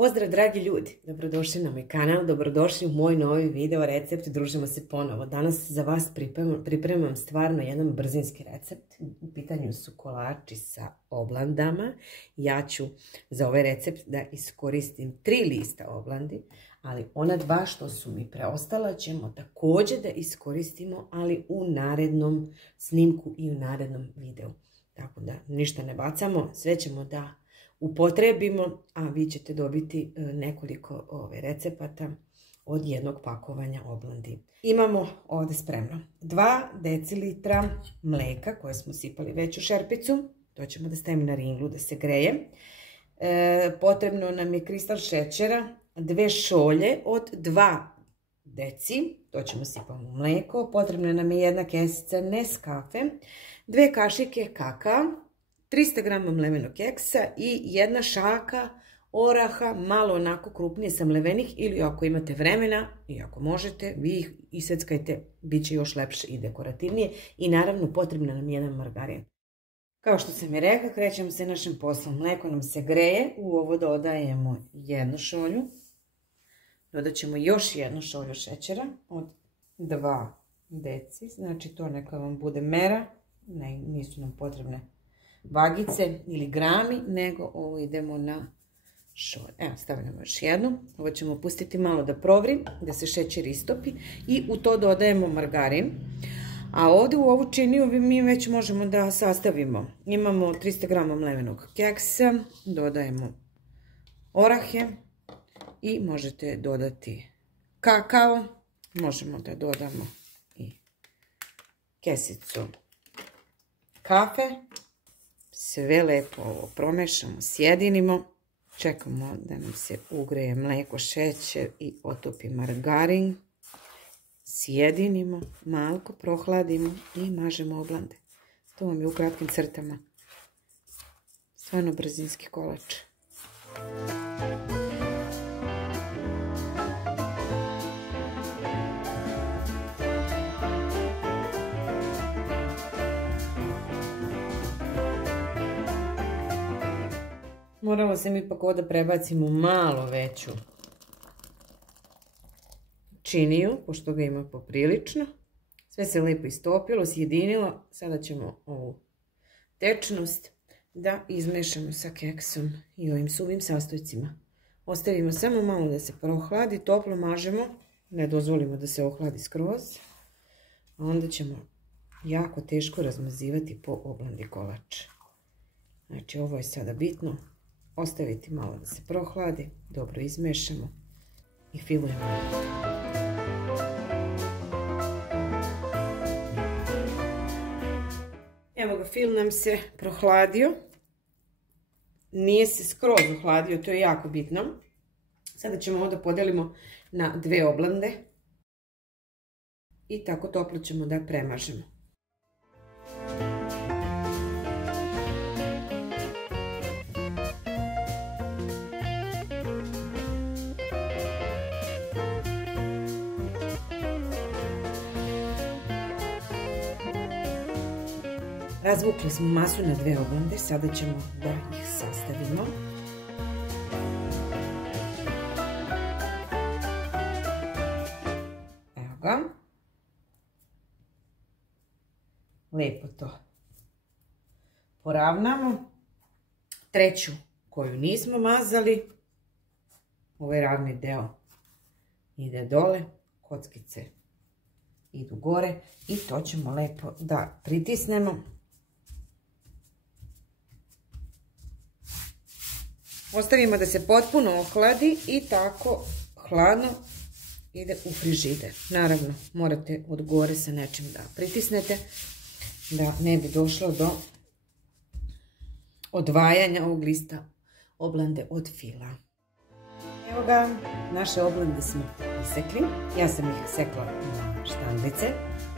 Pozdrav dragi ljudi, dobrodošli na moj kanal, dobrodošli u moj novi video recept, družimo se ponovo. Danas za vas pripremam stvarno jedan brzinski recept. U pitanju su kolači sa oblandama. Ja ću za ovaj recept da iskoristim 3 lista oblandi, ali ona 2 što su mi preostala ćemo također da iskoristimo, ali u narednom snimku i u narednom videu. Tako da ništa ne bacamo, sve ćemo da upotrebimo, a vi ćete dobiti nekoliko recepata od jednog pakovanja oblandi. Imamo ovdje spremno 2 decilitra mleka koje smo sipali već u šerpicu. To ćemo da stavimo na ringlu da se greje. Potrebno nam je kristal šećera, 2 šolje od 2 deci. To ćemo sipati u mleko. Potrebno nam je 1 kesica Nescafe, 2 kašike kakaa, 300 g mlevenog keksa i 1 šaka oraha, malo onako krupnije samlevenih, ili ako imate vremena i ako možete, vi ih iseckajte, bit će još lepše i dekorativnije. I naravno potrebno nam je 1 margarin. Kao što sam i rekla, krećemo se našim poslom. Mleko nam se greje, u ovo dodajemo 1 šolju, dodat ćemo još 1 šolju šećera od 2 deci, znači to neka vam bude mera, nisu nam potrebne vagice ili grami, nego ovo idemo na šolje. Evo, stavljamo još jednu. Ovo ćemo pustiti malo da provri, da se šećer istopi i u to dodajemo margarin. A ovdje u ovu činiju mi već možemo da sastavimo. Imamo 300 g mlevenog keksa, dodajemo orahe i možete dodati kakao. Možemo da dodamo i kesicu kafe. Sve lepo ovo promešamo, sjedinimo, čekamo da nam se ugreje mleko, šećer i otopi margarin. Sjedinimo, malko prohladimo i mažemo oblande. To vam je u kratkim crtama. Stvarno brzinski kolač. Moralo sam ipak ovdje prebacimo malo veću činiju, pošto ga ima poprilično. Sve se lepo istopilo, sjedinilo. Sada ćemo ovu tečnost da izmešamo sa keksom i ovim suvim sastojcima. Ostavimo samo malo da se prohladi, toplo mažemo, ne dozvolimo da se ohladi skroz. A onda ćemo jako teško razmazivati po oblandi kolač. Znači ovo je sada bitno. Ostaviti malo da se prohladi, dobro izmešamo i filujemo. Evo ga, fil nam se prohladio. Nije se skroz ohladio, to je jako bitno. Sada ćemo ovo da podelimo na 2 oblande i tako toplo ćemo da premažemo. Razvukli smo masu na 2 oblande, sada ćemo da ih sastavimo. Evo ga. Lijepo to poravnamo. Treću koju nismo mazali, ovaj ravni deo ide dole, kockice idu gore i to ćemo lijepo da pritisnemo. Ostavimo da se potpuno ohladi i tako hladno ide u frižider. Naravno, morate od gore sa nečim da pritisnete, da ne bi došlo do odvajanja ovog lista oblande od fila. Evo ga, naše oblande smo isekli. Ja sam ih sekla na štanglice.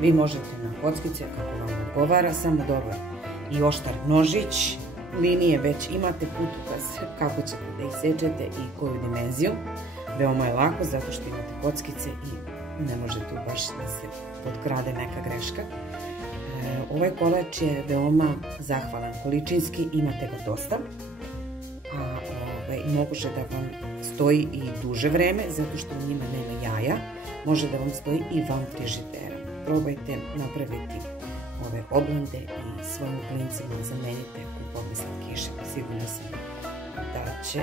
Vi možete na kockice kako vam odgovara, samo dobar i oštar nožić. Linije već imate, putokaz kako ćete da ih sečete i koju dimenziju. Veoma je lako zato što imate kockice i ne može tu baš da se potkrade neka greška. Ovaj kolač je veoma zahvalan količinski, imate ga dosta. A može da vam stoji i duže vreme, zato što u njima nema jaja. Može da vam stoji i van frižidera. Probajte napraviti ove oblande i svojim klincima zamenite kupovne slatkiše. Sigurno sam da će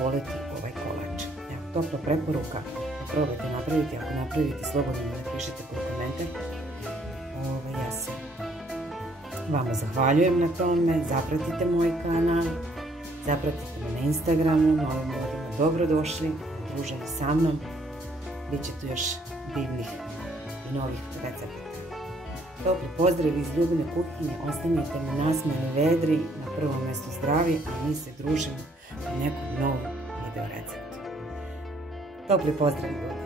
voleti ovaj kolač. Evo, topla preporuka, probajte napraviti. Ako napravite, slobodno mi napišite komentar. Ja se vama zahvaljujem na tome. Zapratite moj kanal, zapratite me na Instagramu. Novim ljudima dobrodošli, druženi sa mnom. Biće tu još divnih i novih recepata. Topli pozdrav iz ljubimne kuhinje, ostanite mi nasmejani, vedri, na prvom mjestu zdravi, a mi se družimo u nekom novom video receptu. Topli pozdrav ljudi!